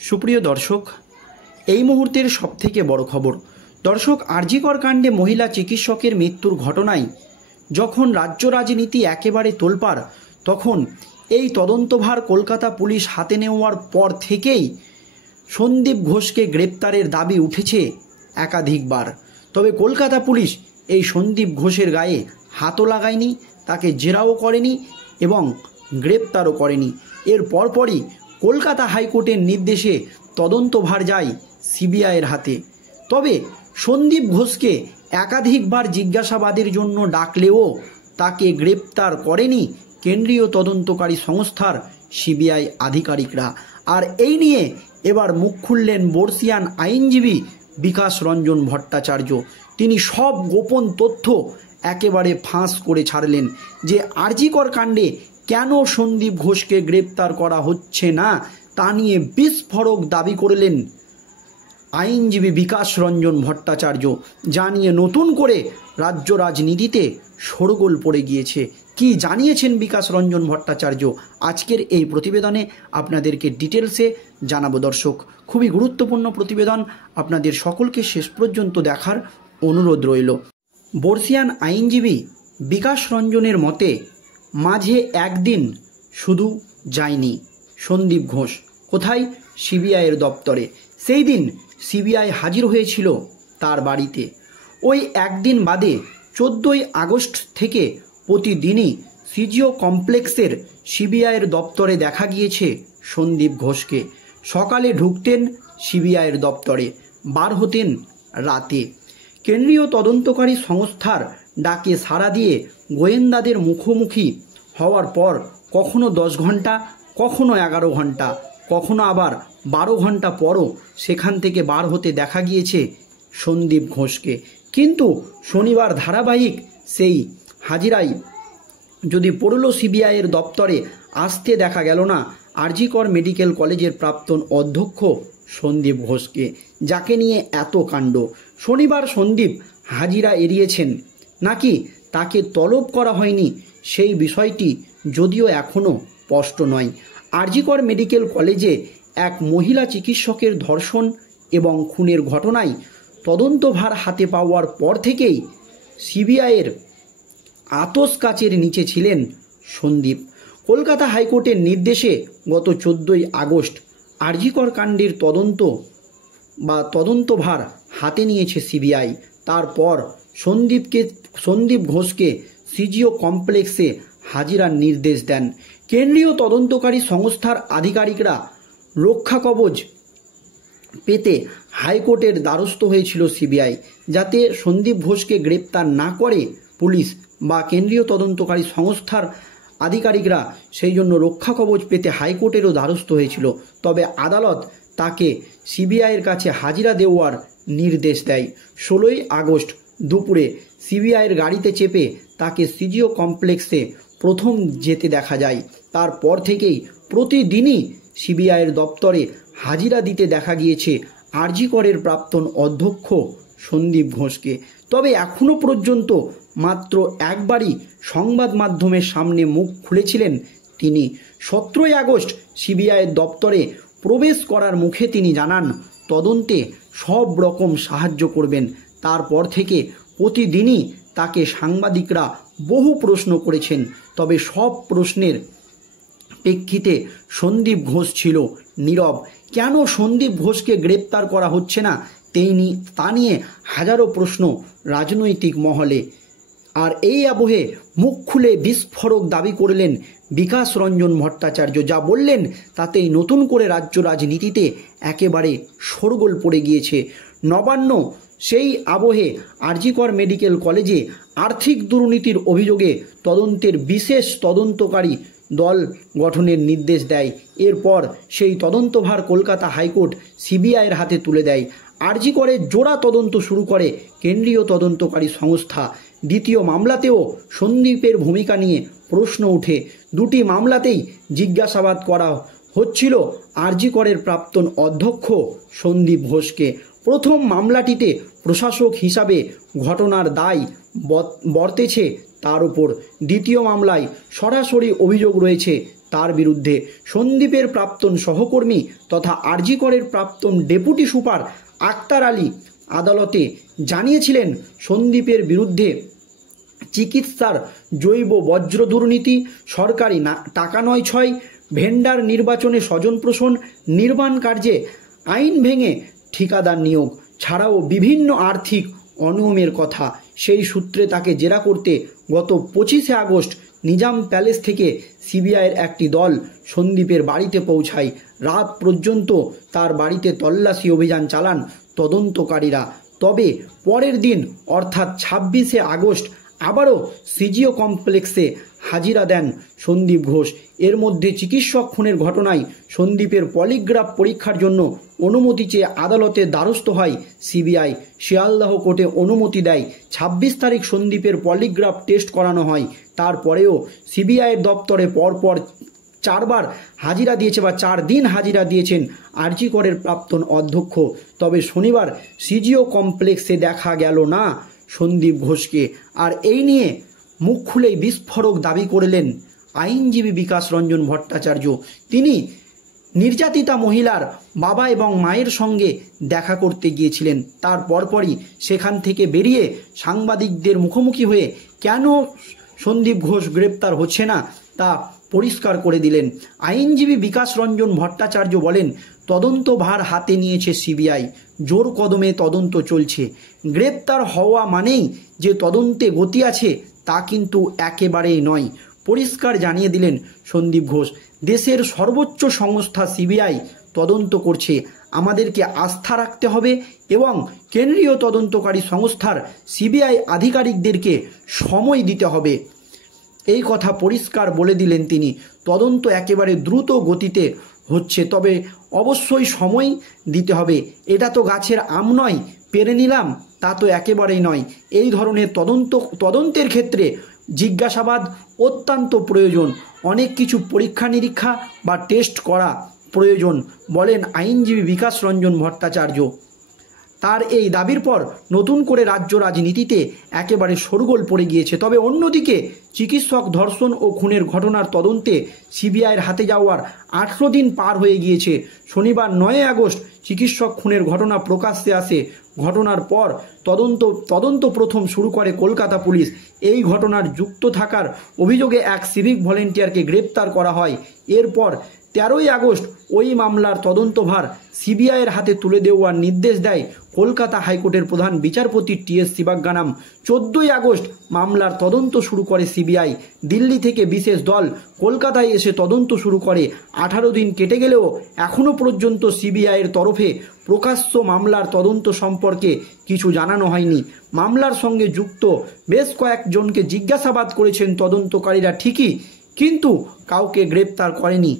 সুপ্রিয় দর্শক, এই মুহূর্তের সবথেকে বড় খবর। দর্শক, আরজিকর কাণ্ডে মহিলা চিকিৎসকের মৃত্যুর ঘটনায় যখন রাজ্য রাজনীতি একেবারে তোলপাড়, তখন এই তদন্তভার কলকাতা পুলিশ হাতে নেওয়ার পর থেকেই সন্দীপ ঘোষকে গ্রেপ্তারের দাবি উঠেছে একাধিকবার। তবে কলকাতা পুলিশ এই সন্দীপ ঘোষের গায়ে হাতও লাগায়নি, তাকে জেরাও করেনি এবং গ্রেপ্তারও করেনি। এর পরপরই কলকাতা হাইকোর্টের নির্দেশে তদন্তভার যায় সিবিআইয়ের হাতে। তবে সন্দীপ ঘোষকে একাধিকবার জিজ্ঞাসাবাদের জন্য ডাকলেও তাকে গ্রেপ্তার করেনি কেন্দ্রীয় তদন্তকারী সংস্থার সিবিআই আধিকারিকরা। আর এই নিয়ে এবার মুখ খুললেন বর্ষিয়ান আইনজীবী বিকাশ রঞ্জন ভট্টাচার্য। তিনি সব গোপন তথ্য একেবারে ফাঁস করে ছাড়লেন যে আরজিকর কাণ্ডে কেন সন্দীপ ঘোষকে গ্রেপ্তার করা হচ্ছে না তা নিয়ে বিস্ফোরক দাবি করলেন আইনজীবী বিকাশ রঞ্জন ভট্টাচার্য, যা নিয়ে নতুন করে রাজ্য রাজনীতিতে শোরগোল পড়ে গিয়েছে। কি জানিয়েছেন বিকাশ রঞ্জন ভট্টাচার্য আজকের এই প্রতিবেদনে আপনাদেরকে ডিটেলসে জানাবো। দর্শক, খুবই গুরুত্বপূর্ণ প্রতিবেদন, আপনাদের সকলকে শেষ পর্যন্ত দেখার অনুরোধ রইল। বর্ষিয়ান আইনজীবী বিকাশ রঞ্জনের মতে মাঝে একদিন শুধু যায়নি সন্দীপ ঘোষ। কোথায়? সিবিআইয়ের দপ্তরে। সেই দিন সিবিআই হাজির হয়েছিল তার বাড়িতে। ওই একদিন বাদে 14ই আগস্ট থেকে প্রতিদিনই সিজিও কমপ্লেক্সের সিবিআইয়ের দপ্তরে দেখা গিয়েছে সন্দীপ ঘোষকে। সকালে ঢুকতেন সিবিআইয়ের দপ্তরে, বার হতেন রাতে। কেন্দ্রীয় তদন্তকারী সংস্থার ডাকে সাড়া দিয়ে গোয়েন্দাদের মুখোমুখি হওয়ার পর কখনো 10 ঘন্টা, কখনো 11 ঘন্টা, কখনো আবার 12 ঘন্টা পরও সেখান থেকে বার হতে দেখা গিয়েছে সন্দীপ ঘোষকে। কিন্তু শনিবার ধারাবাহিক সেই হাজিরাই যদি পড়ল সিবিআইয়ের দপ্তরে আসতে দেখা গেল না আরজিকর মেডিকেল কলেজের প্রাক্তন অধ্যক্ষ সন্দীপ ঘোষকে, যাকে নিয়ে এত কাণ্ড। শনিবার সন্দীপ হাজিরা এড়িয়েছেন নাকি তাকে তলব করা হয়নি সেই বিষয়টি যদিও এখনও স্পষ্ট নয়। আরজিকর মেডিকেল কলেজে এক মহিলা চিকিৎসকের ধর্ষণ এবং খুনের ঘটনায় তদন্তভার হাতে পাওয়ার পর থেকেই সিবিআইয়ের আতস কাচের নিচে ছিলেন সন্দীপ। কলকাতা হাইকোর্টের নির্দেশে গত 14ই আগস্ট আরজিকর কাণ্ডের তদন্তভার হাতে নিয়েছে সিবিআই। তারপর সন্দীপ ঘোষকে সিজিও কমপ্লেক্সে হাজিরার নির্দেশ দেন। কেন্দ্রীয় তদন্তকারী সংস্থার আধিকারিকরা রক্ষা কবচ পেতে হাইকোর্টের দ্বারস্থ হয়েছিল সিবিআই, যাতে সন্দীপ ঘোষকে গ্রেপ্তার না করে পুলিশ বা কেন্দ্রীয় তদন্তকারী সংস্থার আধিকারিকরা, সেই জন্য রক্ষা কবচ পেতে হাইকোর্টেরও দ্বারস্থ হয়েছিল। তবে আদালত তাকে সিবিআইয়ের কাছে হাজিরা দেওয়ার নির্দেশ দেয়। 16ই আগস্ট দুপুরে সিবিআইয়ের গাড়িতে চেপে তাকে সিজিও কমপ্লেক্সে প্রথম যেতে দেখা যায়। তারপর থেকেই প্রতিদিনই সিবিআইয়ের দপ্তরে হাজিরা দিতে দেখা গিয়েছে আরজিকরের প্রাক্তন অধ্যক্ষ সন্দীপ ঘোষকে। তবে এখনও পর্যন্ত মাত্র একবারই সংবাদ মাধ্যমের সামনে মুখ খুলেছিলেন তিনি। 17ই আগস্ট সিবিআইয়ের দপ্তরে প্রবেশ করার মুখে তিনি জানান তদন্তে সব রকম সাহায্য করবেন। তারপর থেকে প্রতিদিনই তাকে সাংবাদিকরা বহু প্রশ্ন করেছেন, তবে সব প্রশ্নের প্রেক্ষিতে সন্দীপ ঘোষ ছিল নীরব। কেন সন্দীপ ঘোষকে গ্রেপ্তার করা হচ্ছে না তা নিয়ে হাজারো প্রশ্ন রাজনৈতিক মহলে। আর এই আবহে মুখ খুলে বিস্ফোরক দাবি করলেন বিকাশ রঞ্জন ভট্টাচার্য। যা বললেন তাতেই নতুন করে রাজ্য রাজনীতিতে একেবারে শোরগোল পড়ে গিয়েছে। নবান্ন সেই আবহে আরজিকর মেডিকেল কলেজে আর্থিক দুর্নীতির অভিযোগে তদন্তের বিশেষ তদন্তকারী দল গঠনের নির্দেশ দেয়। এরপর সেই তদন্তভার কলকাতা হাইকোর্ট সিবিআইয়ের হাতে তুলে দেয়। আরজিকরে জোড়া তদন্ত শুরু করে কেন্দ্রীয় তদন্তকারী সংস্থা। দ্বিতীয় মামলাতেও সন্দীপের ভূমিকা নিয়ে প্রশ্ন উঠে। দুটি মামলাতেই জিজ্ঞাসাবাদ করা হচ্ছিল আরজিকরের প্রাক্তন অধ্যক্ষ সন্দীপ ঘোষকে। প্রথম মামলাটিতে প্রশাসক হিসাবে ঘটনার দায় বর্তেছে তার উপর। দ্বিতীয় মামলায় সরাসরি অভিযোগ রয়েছে তার বিরুদ্ধে সন্দীপের প্রাক্তন সহকর্মী তথা আরজি করের প্রাক্তন ডেপুটি সুপার আক্তার আলী আদালতে জানিয়েছিলেন সন্দীপের বিরুদ্ধে চিকিৎসার জৈব বজ্র দুর্নীতি, সরকারি টাকা নয় ছয়, ভেন্ডার নির্বাচনে স্বজনপ্রসূন, নির্মাণ কার্যে আইন ভেঙে ঠিকাদার নিয়োগ ছাড়াও বিভিন্ন আর্থিক অনিয়মের কথা। সেই সূত্রে তাকে জেরা করতে গত 25শে আগস্ট নিজাম প্যালেস থেকে সিবিআইয়ের একটি দল সন্দীপের বাড়িতে পৌঁছায়। রাত পর্যন্ত তার বাড়িতে তল্লাশি অভিযান চালান তদন্তকারীরা। তবে পরের দিন অর্থাৎ 26শে আগস্ট আবারও সিজিও কমপ্লেক্সে হাজিরা দেন সন্দীপ ঘোষ। এর মধ্যে চিকিৎসক খুনের ঘটনায় সন্দীপের পলিগ্রাফ পরীক্ষার জন্য অনুমতি চেয়ে আদালতের দ্বারস্থ হয় সিবিআই। শিয়ালদহ কোর্টে অনুমতি দেয়। 26 তারিখ সন্দীপের পলিগ্রাফ টেস্ট করানো হয়। তারপরেও সিবিআইয়ের দপ্তরে পরপর 4বার হাজিরা দিয়েছে বা 4 দিন হাজিরা দিয়েছেন আরজি করের প্রাক্তন অধ্যক্ষ। তবে শনিবার সিজিও কমপ্লেক্সে দেখা গেল না সন্দীপ ঘোষকে। আর এই নিয়ে মুখ খুলেই বিস্ফোরক দাবি করলেন আইনজীবী বিকাশ রঞ্জন ভট্টাচার্য। তিনি নির্যাতিতা মহিলার বাবা এবং মায়ের সঙ্গে দেখা করতে গিয়েছিলেন। তার পরপরই সেখান থেকে বেরিয়ে সাংবাদিকদের মুখোমুখি হয়ে কেন সন্দীপ ঘোষ গ্রেপ্তার হচ্ছে না তা পরিষ্কার করে দিলেন। আইনজীবী বিকাশ রঞ্জন ভট্টাচার্য বলেন, তদন্তভার হাতে নিয়েছে সিবিআই, জোর কদমে তদন্ত চলছে। গ্রেপ্তার হওয়া মানেই যে তদন্তে গতি আছে তা কিন্তু একেবারেই নয়। পরিষ্কার জানিয়ে দিলেন সন্দীপ ঘোষ, দেশের সর্বোচ্চ সংস্থা সিবিআই তদন্ত করছে, আমাদেরকে আস্থা রাখতে হবে এবং কেন্দ্রীয় তদন্তকারী সংস্থার সিবিআই আধিকারিকদেরকে সময় দিতে হবে। এই কথা পরিষ্কার বলে দিলেন তিনি। তদন্ত একেবারে দ্রুত গতিতে হচ্ছে, তবে অবশ্যই সময় দিতে হবে। এটা তো গাছের আম নয়, পেরে নিলাম তা তো একেবারেই নয়। এই ধরনের তদন্তের ক্ষেত্রে জিজ্ঞাসাবাদ অত্যন্ত প্রয়োজন, অনেক কিছু পরীক্ষা নিরীক্ষা বা টেস্ট করা প্রয়োজন বলেন আইনজীবী বিকাশ রঞ্জন ভট্টাচার্য। তার এই দাবির পর নতুন করে রাজ্য রাজনীতিতে একেবারে শোরগোল পড়ে গিয়েছে। তবে অন্যদিকে চিকিৎসক ধর্ষণ ও খুনের ঘটনার তদন্তে সিবিআইয়ের হাতে যাওয়ার 18 দিন পার হয়ে গিয়েছে। শনিবার 9 আগস্ট চিকিৎসক খুনের ঘটনা প্রকাশ্যে আসে। ঘটনার পর তদন্ত প্রথম শুরু করে কলকাতা পুলিশ। এই ঘটনার যুক্ত থাকার অভিযোগে এক সিভিক ভলেন্টিয়ারকে গ্রেপ্তার করা হয়। এরপর 13ই আগস্ট ওই মামলার তদন্তভার সিবিআইয়ের হাতে তুলে দেওয়ার নির্দেশ দেয় কলকাতা হাইকোর্টের প্রধান বিচারপতি টি.এস. শিবাজ্ঞানাম। 14ই আগস্ট মামলার তদন্ত শুরু করে সিবিআই। দিল্লি থেকে বিশেষ দল কলকাতায় এসে তদন্ত শুরু করে। 18 দিন কেটে গেলেও এখনও পর্যন্ত সিবিআইয়ের তরফে প্রকাশ্য মামলার তদন্ত সম্পর্কে কিছু জানানো হয়নি। মামলার সঙ্গে যুক্ত বেশ কয়েকজনকে জিজ্ঞাসাবাদ করেছেন তদন্তকারীরা ঠিকই, কিন্তু কাউকে গ্রেপ্তার করেনি।